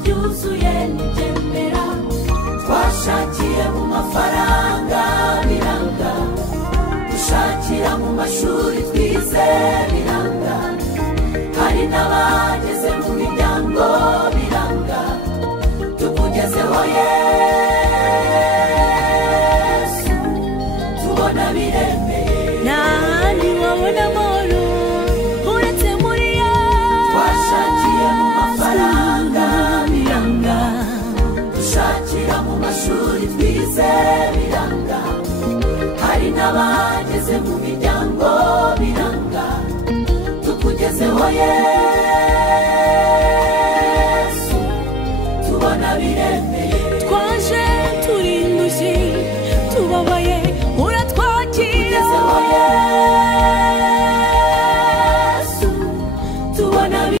byuzuye n'ibyemera twashakiye mu mafaranga biranga dushakira mu mashuri twize biranga hari n'abageze mu miryango biranga tukugezeho Yesu tubona biremeye nahandi wabona amahoro uretse muri Yesu twashakiye mu mafaranga biranga dushakira mu mashuri twize biranga hari n'abageze mu miryango